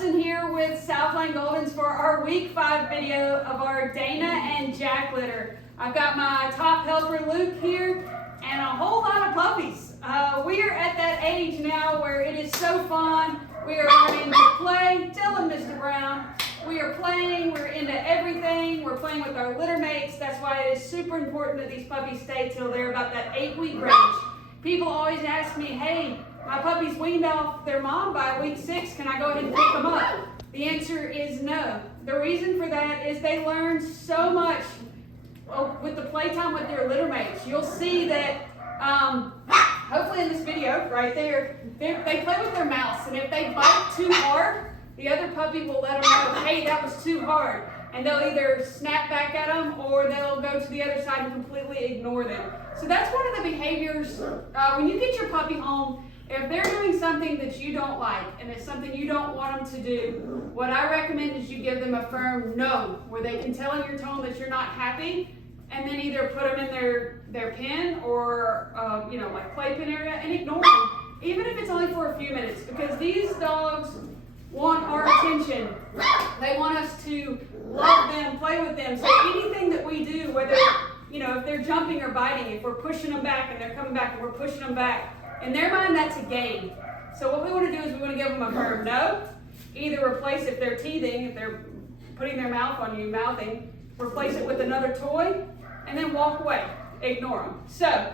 Allison here with Southland Goldens for our week 5 video of our Dana and Jack litter. I've got my top helper Luke here and a whole lot of puppies. We are at that age now where it is so fun. We are learning to play. Tell them, Mr. Brown. We are playing, we're into everything. We're playing with our litter mates. That's why it is super important that these puppies stay till they're about that 8-week range. People always ask me, hey, my puppy's weaned off their mom by week 6. Can I go ahead and pick them up? The answer is no. The reason for that is they learn so much with the playtime with their litter mates. You'll see that, hopefully in this video right there, they play with their mouths. And if they bite too hard, the other puppy will let them know, hey, that was too hard. And they'll either snap back at them or they'll go to the other side and completely ignore them. So that's one of the behaviors, when you get your puppy home, if they're doing something that you don't like and it's something you don't want them to do, what I recommend is you give them a firm no, where they can tell in your tone that you're not happy, and then either put them in their pen or, like playpen area, and ignore them, even if it's only for a few minutes, because these dogs want our attention. They want us to love them, play with them. So anything that we do, whether, if they're jumping or biting, if we're pushing them back and they're coming back and we're pushing them back, in their mind, that's a game. So what we want to do is we want to give them a firm no. Either replace, if they're teething, if they're putting their mouth on you, mouthing, replace it with another toy, and then walk away. Ignore them. So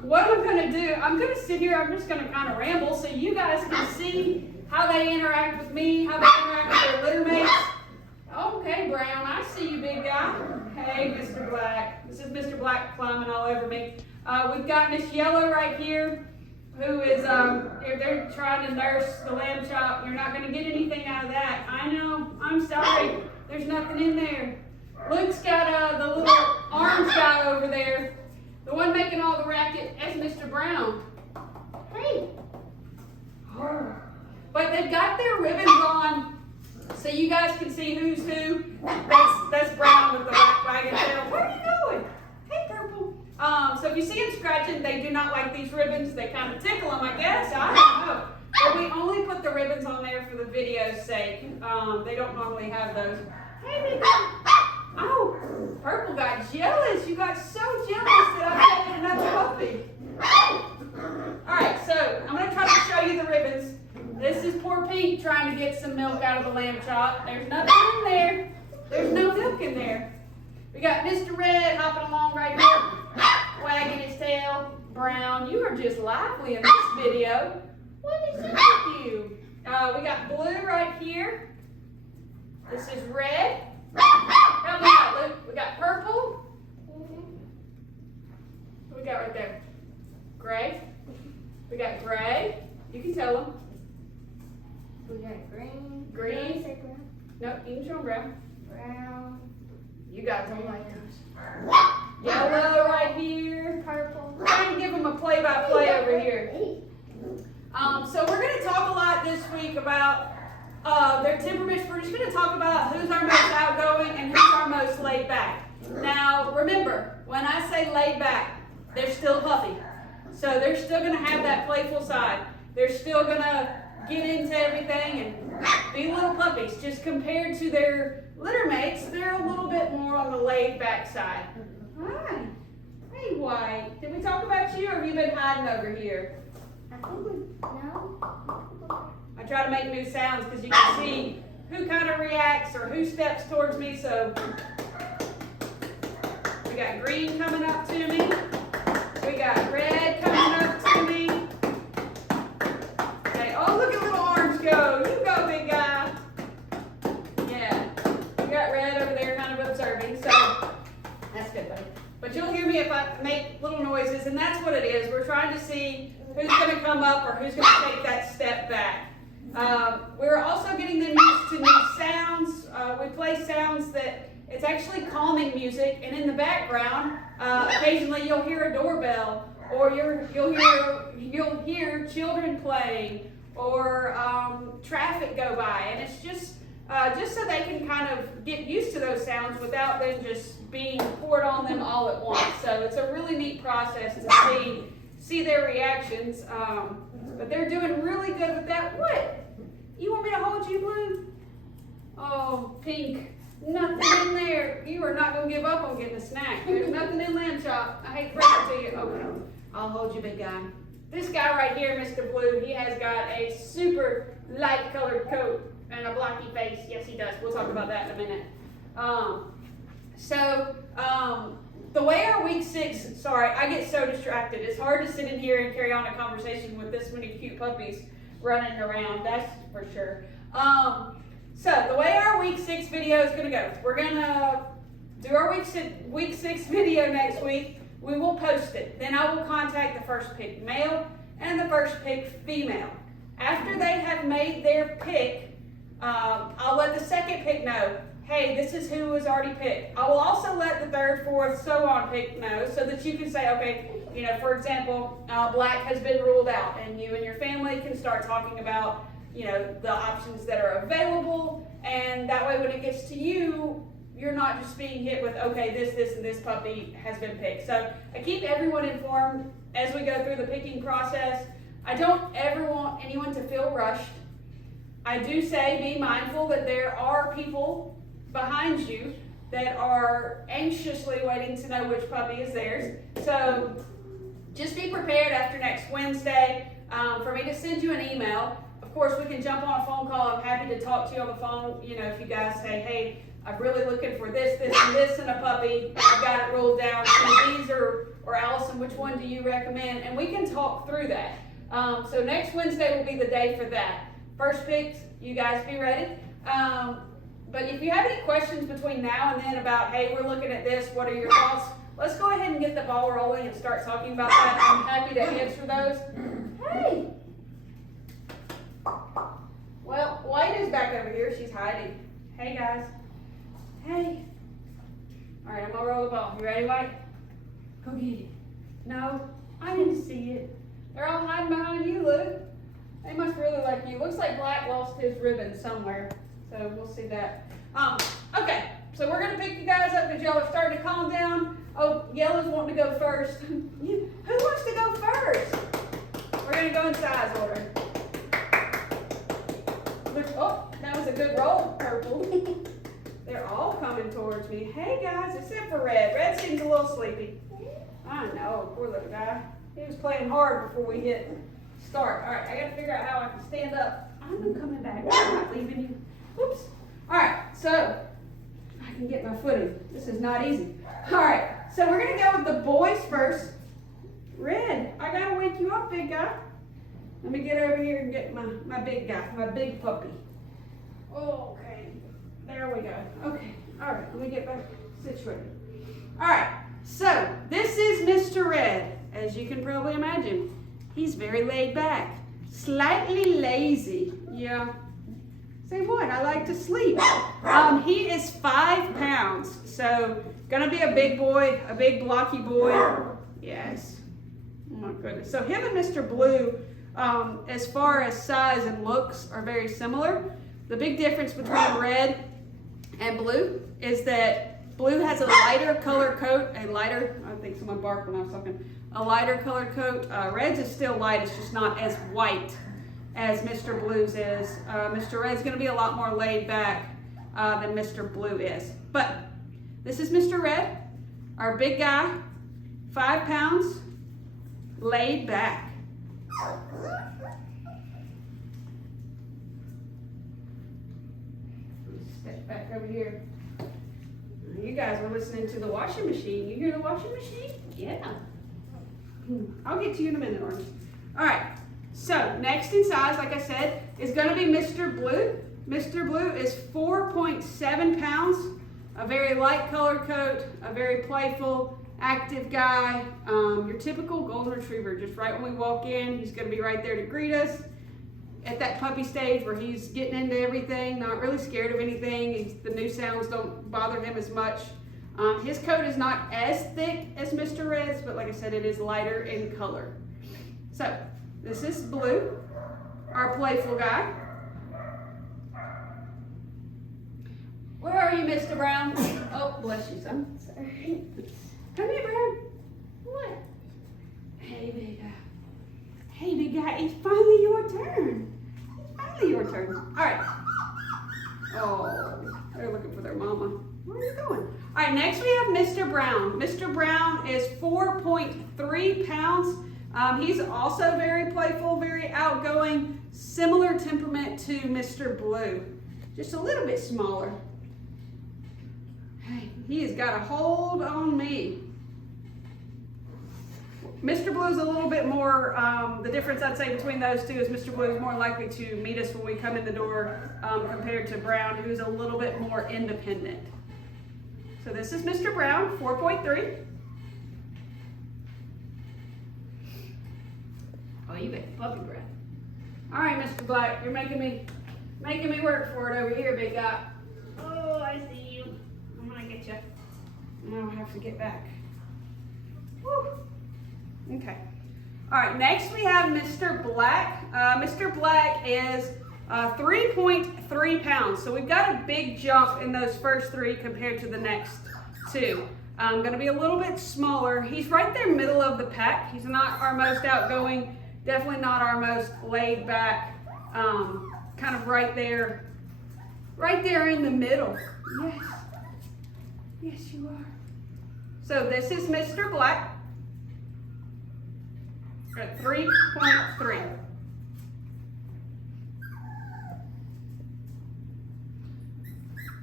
what I'm going to do, I'm going to sit here, I'm just going to kind of ramble so you guys can see how they interact with me, how they interact with their litter mates. Okay, Brown, I see you, big guy. Hey, Mr. Black. This is Mr. Black climbing all over me. We've got Miss Yellow right here, who is, if they're trying to nurse the lamb chop, you're not going to get anything out of that. I know, I'm sorry, there's nothing in there. Luke's got the little orange guy over there. The one making all the racket is Mr. Brown. Hey. Oh. But they've got their ribbons on so you guys can see who's who. That's Brown with the black wagon tail. Where are you going? Hey, Purple. So if you see them scratching, they do not like these ribbons. They kind of tickle them, I guess. I don't know. But we only put the ribbons on there for the video's sake. They don't normally have those. Hey, big guy. Oh, Purple got jealous. You got so jealous that I had another puppy. All right, so I'm going to try to show you the ribbons. This is poor Pink trying to get some milk out of the lamb chop. There's nothing in there. There's no milk in there. We got Mr. Red hopping along right here, wagging his tail. Brown, you are just lively in this video. What is it with you? We got Blue right here. This is Red. Help me out, Luke. We got Purple. What we got right there? Gray. We got Gray. You can tell them. We got green. Green. Brown. Nope, you can show them brown. Brown. You got them like those. Yellow right here. Purple. We're going to give them a play-by-play over here. So we're going to talk a lot this week about their temperaments. We're just going to talk about who's our most outgoing and who's our most laid back. Now, remember, when I say laid back, they're still puppy. So they're still going to have that playful side. They're still going to get into everything and be little puppies. Just compared to their litter mates, they're a little bit more on the laid back side. Hi. Hey, White. Did we talk about you or have you been hiding over here? I think no. I try to make new sounds because you can see who kind of reacts or who steps towards me. So we got green coming up to me. We got red coming up to me. Okay. Oh, look at little orange go. You go, big guy. Yeah. We got red over there kind of observing. So that's good, buddy. But you'll hear me if I make little noises, and that's what it is. We're trying to see who's going to come up or who's going to take that step back. We're also getting them used to new sounds. We play sounds that it's actually calming music, and in the background, occasionally you'll hear a doorbell, or you'll hear children playing, or traffic go by, and it's just so they can kind of get used to those sounds without them just being poured on them all at once. So it's a really neat process to see their reactions. But they're doing really good with that. What? You want me to hold you, Blue? Oh, Pink, nothing in there. You are not gonna give up on getting a snack. There's nothing in Lamb Chop. I hate to break it to you. Okay, I'll hold you, big guy. This guy right here, Mr. Blue, he has got a super light colored coat and a blocky face. Yes, he does. We'll talk about that in a minute. The way our week 6, sorry, I get so distracted. It's hard to sit in here and carry on a conversation with this many cute puppies running around, that's for sure. So the way our week 6 video is gonna go, we're gonna do our week 6 video next week. We will post it. Then I will contact the first pick male and the first pick female. After they have made their pick, I'll let the second pick know, hey, this is who was already picked. I will also let the third, fourth, so on pick know, so that you can say, okay, you know, for example, black has been ruled out, and you and your family can start talking about, you know, the options that are available, and that way when it gets to you, you're not just being hit with, okay, this, and this puppy has been picked. So I keep everyone informed as we go through the picking process. I don't ever want anyone to feel rushed. I do say be mindful that there are people behind you that are anxiously waiting to know which puppy is theirs. So just be prepared after next Wednesday for me to send you an email. Of course, we can jump on a phone call. I'm happy to talk to you on the phone. You know, if you guys say, hey, I'm really looking for this, and this in a puppy. I've got it ruled down. These or Allison, which one do you recommend? And we can talk through that. So next Wednesday will be the day for that. First picks, you guys be ready. But if you have any questions between now and then about, hey, we're looking at this, what are your thoughts? Let's go ahead and get the ball rolling and start talking about that. I'm happy to answer those. Hey! Well, White is back over here. She's hiding. Hey, guys. Hey. All right, I'm gonna roll the ball. You ready, White? Go get it. No, I didn't see it. They're all hiding behind you, Luke. They must really like you. Looks like Black lost his ribbon somewhere. So we'll see that. Okay, so we're gonna pick you guys up because y'all are starting to calm down. Oh, Yellow's wanting to go first. Who wants to go first? We're gonna go in size order. Oh, that was a good roll, Purple. They're all coming towards me. Hey guys, except for Red. Red seems a little sleepy. I know, poor little guy. He was playing hard before we hit start. All right, I gotta figure out how I can stand up. I'm coming back. I'm not leaving you. Whoops. All right, so I can get my footing. This is not easy. All right, so we're gonna go with the boys first. Red, I gotta wake you up, big guy. Let me get over here and get my big guy, my big puppy. Okay, there we go. Okay, all right, let me get back situated. All right, so this is Mr. Red. As you can probably imagine, he's very laid back, slightly lazy. Yeah. Say what? I like to sleep. He is 5 pounds, so gonna be a big boy, a big blocky boy. Yes. Oh my goodness. So him and Mr. Blue, as far as size and looks, are very similar. The big difference between Red and Blue is that Blue has a lighter color coat, I think someone barked when I was talking, a lighter colored coat. Red's is still light, it's just not as white as Mr. Blue's is. Mr. Red's gonna be a lot more laid back than Mr. Blue is. But this is Mr. Red, our big guy, 5 pounds, laid back. Step back over here. You guys are listening to the washing machine. You hear the washing machine? Yeah. I'll get to you in a minute, Orange. All right. So next in size, like I said, is going to be Mr. Blue. Mr. Blue is 4.7 pounds, a very light colored coat, a very playful, active guy. Your typical golden retriever. Just right when we walk in, he's going to be right there to greet us. At that puppy stage where he's getting into everything, not really scared of anything. The new sounds don't bother him as much. His coat is not as thick as Mr. Red's, but like I said, it is lighter in color. So this is Blue, our playful guy. Where are you, Mr. Brown? Oh, bless you, son. Sorry. Come here, Brown. What? Hey, big guy. Hey, big guy. It's finally your turn. It's finally your Logan's turn. All right. Oh, they're looking for their mama. Where are you going? All right, next we have Mr. Brown. Mr. Brown is 4.3 pounds. He's also very playful, very outgoing, similar temperament to Mr. Blue, just a little bit smaller. Hey, he has got a hold on me. Mr. Blue is a little bit more, the difference I'd say between those two is Mr. Blue is more likely to meet us when we come in the door compared to Brown, who's a little bit more independent. So this is Mr. Brown, 4.3. Oh, you got puppy breath. All right, Mr. Black, you're making me work for it over here, big guy. Oh, I see you. I'm gonna get you. Now I have to get back. Woo. Okay. All right, next we have Mr. Black. Mr. Black is 3.3 pounds. So we've got a big jump in those first three compared to the next two. Gonna be a little bit smaller. He's right there middle of the pack. He's not our most outgoing, definitely not our most laid back, kind of right there in the middle. Yes, yes you are. So this is Mr. Black. At 3.3.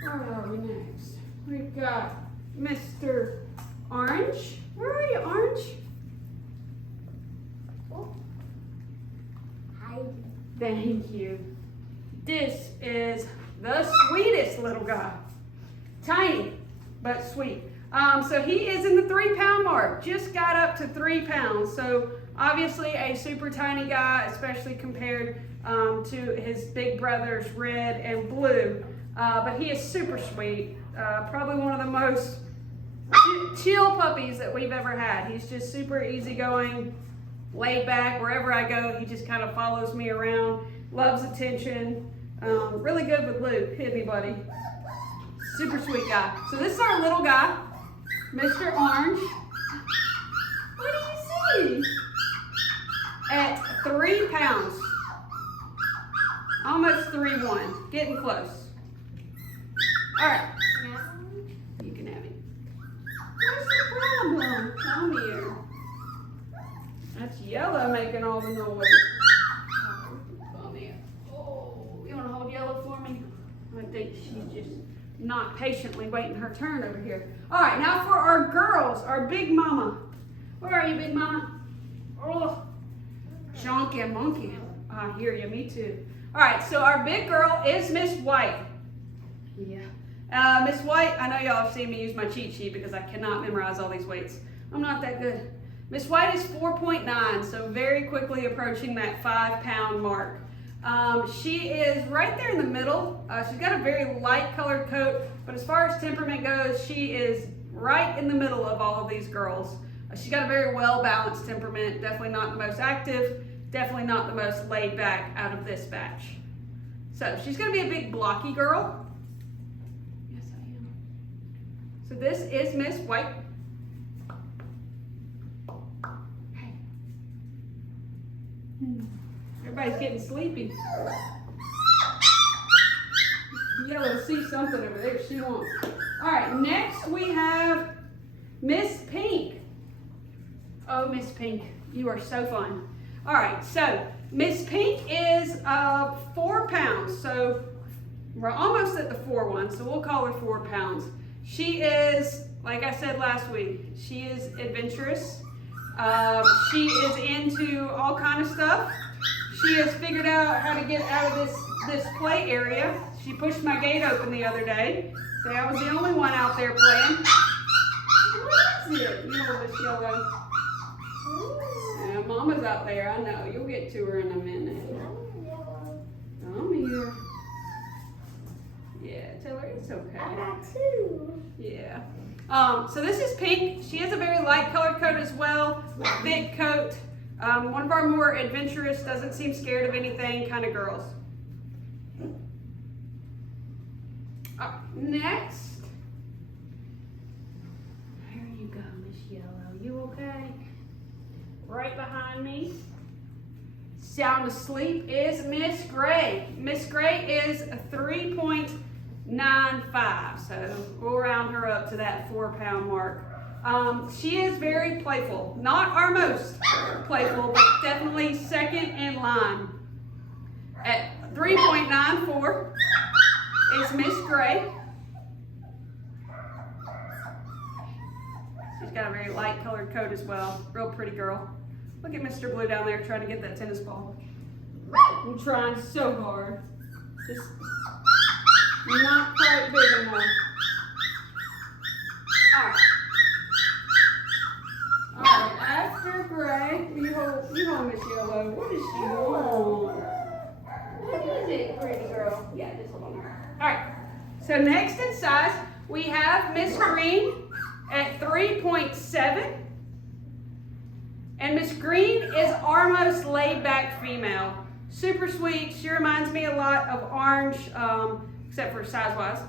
Where are we next? We've got Mr. Orange. Where are you, Orange? Oh. Hi. Thank you. This is the sweetest little guy. Tiny, but sweet. So he is in the 3 pound mark. Just got up to 3 pounds. So obviously a super tiny guy, especially compared to his big brothers, Red and Blue. But he is super sweet. Probably one of the most chill puppies that we've ever had. He's just super easygoing, laid back. Wherever I go, he just kind of follows me around, loves attention. Really good with Luke, isn't he, buddy? Super sweet guy. So this is our little guy, Mr. Orange. What do you see? At 3 pounds. Almost 3'1", getting close. All right. You can have him. What's the problem? Come here. That's Yellow making all the noise. Come here. Oh, you want to hold Yellow for me? I think she's just not patiently waiting her turn over here. All right, now for our girls, our big mama. Where are you, big mama? Oh, chunky monkey. I hear you, me too. All right, so our big girl is Miss White. Yeah. Miss White, I know y'all have seen me use my cheat sheet because I cannot memorize all these weights. I'm not that good. Miss White is 4.9, so very quickly approaching that 5 pound mark. She is right there in the middle. She's got a very light colored coat, but as far as temperament goes, she is right in the middle of all of these girls. She's got a very well-balanced temperament, definitely not the most active, definitely not the most laid back out of this batch. So she's gonna be a big blocky girl. Yes, I am. So this is Miss White. Hey. Everybody's getting sleepy. Yellow sees something over there she wants. All right, next we have Miss Pink. Oh, Miss Pink, you are so fun. All right, so Miss Pink is 4 pounds. So we're almost at the 4'1", so we'll call her 4 pounds. She is, like I said last week, she is adventurous. She is into all kind of stuff. She has figured out how to get out of this play area. She pushed my gate open the other day. So I was the only one out there playing. What is it? You know, Miss Yellow. Yeah, Mama's out there, I know. You'll get to her in a minute. Come here. Yeah, tell her it's okay. I got 2. Yeah. So this is Pink. She has a very light colored coat as well, thick coat. One of our more adventurous, doesn't seem scared of anything kind of girls. Next. There you go, Miss Yellow. You okay? Right behind me. sound asleep is Miss Gray. Miss Gray is a 3.95, so we'll round her up to that 4-pound mark. She is very playful. Not our most playful, but definitely second in line. At 3.94 is Miss Gray. She's got a very light colored coat as well. Real pretty girl. Look at Mr. Blue down there trying to get that tennis ball. I'm trying so hard. Just not quite big enough. Alright. Alright, after Gray, you hold Miss Yellow. What is she doing? What is it, pretty girl? Yeah, just hold on her. Alright. So next in size, we have Miss Green at 3.7. And Miss Green is our most laid-back female. Super sweet. She reminds me a lot of Orange, except for size-wise.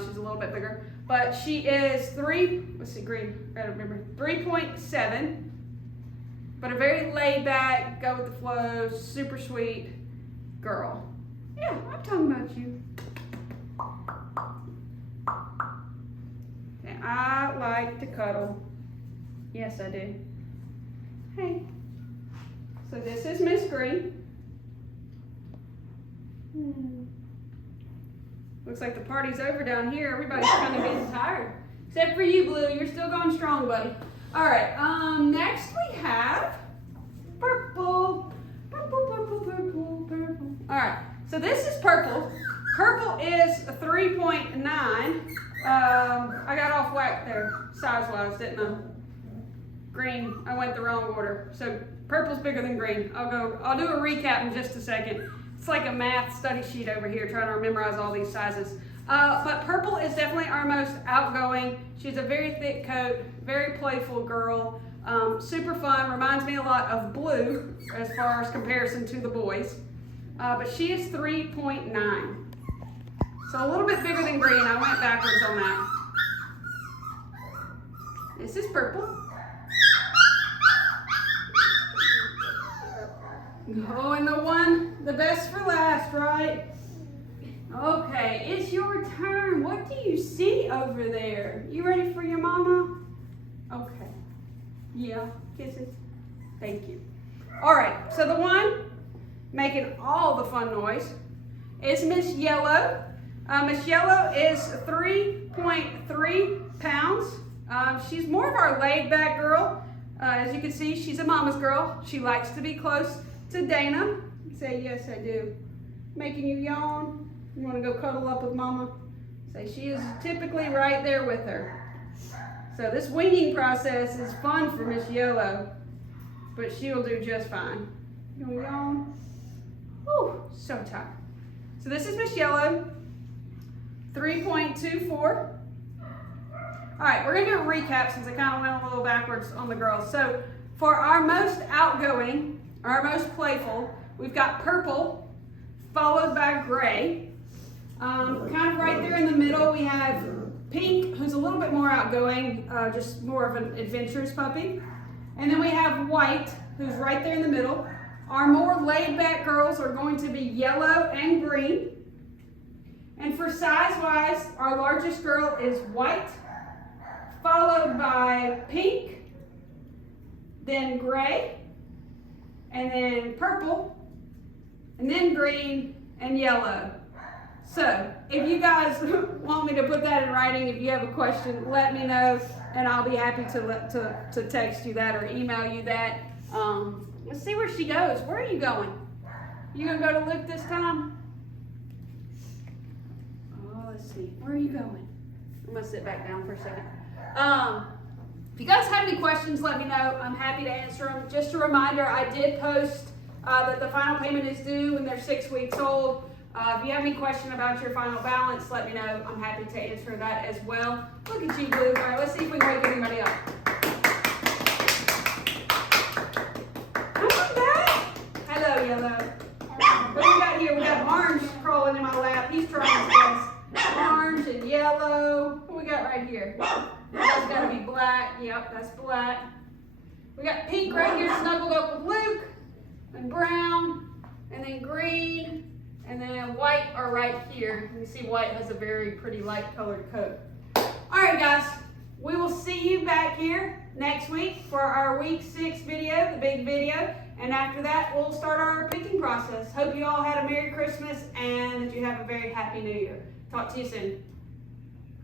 She's a little bit bigger. But she is Green, I don't remember, 3.7. But a very laid-back, go with the flow, super sweet girl. Yeah, I'm talking about you. And I like to cuddle. Yes, I do. Hey. So this is Miss Green. Looks like the party's over down here. Everybody's kind of getting tired. Except for you, Blue. You're still going strong, buddy. All right. Next we have Purple. Purple. All right. So this is Purple. Purple is a 3.9. I got off whack there, size-wise, didn't I? Green, I went the wrong order. So purple's bigger than green. I'll do a recap in just a second. It's like a math study sheet over here trying to memorize all these sizes. But purple is definitely our most outgoing. She's a very thick coat, very playful girl. Super fun, reminds me a lot of Blue as far as comparison to the boys. But she is 3.9. So a little bit bigger than green. I went backwards on that. This is Purple. Oh, and the best for last, right? Okay, it's your turn. What do you see over there? You ready for your mama? Okay. Yeah, kisses. Thank you. All right, so the one making all the fun noise is Miss Yellow. Miss Yellow is 3.3 pounds. She's more of our laid-back girl. As you can see, she's a mama's girl. She likes to be close to Dana. Say, yes, I do. Making you yawn? You want to go cuddle up with mama? Say, she is typically right there with her. So this weaning process is fun for Miss Yellow, but she'll do just fine. You want to yawn? Whew, so tired. So this is Miss Yellow, 3.24. All right, we're going to do a recap since I kind of went a little backwards on the girls. So for our most outgoing, our most playful, we've got Purple, followed by Gray. Kind of right there in the middle, we have Pink, who's a little bit more outgoing, just more of an adventurous puppy. And then we have White, who's right there in the middle. Our more laid-back girls are going to be Yellow and Green. And for size-wise, our largest girl is White, followed by Pink, then Gray, and then Purple, and then Green and Yellow. So if you guys want me to put that in writing, if you have a question, let me know, and I'll be happy to text you that or email you that. Let's see where she goes. Where are you going? You gonna go to Luke this time? Oh, let's see. Where are you going? I'm gonna sit back down for a second. If you guys have any questions, let me know. I'm happy to answer them. Just a reminder, I did post that the final payment is due when they're 6 weeks old. If you have any question about your final balance, let me know. I'm happy to answer that as well. Look at you, Blue. All right, let's see if we can wake anybody up. Come on back. Hello, Yellow. What do we got here? We got Orange crawling in my lap. He's trying his best. Orange and yellow. What we got right here? That's got to be black. Yep, that's black. We got Pink right here snuggled up with Luke. And brown. and then green, and then white are right here. You see white has a very pretty light colored coat. All right, guys, we will see you back here next week for our week 6 video, the big video. And after that, we'll start our picking process. Hope you all had a Merry Christmas and that you have a very Happy New Year. Talk to you soon.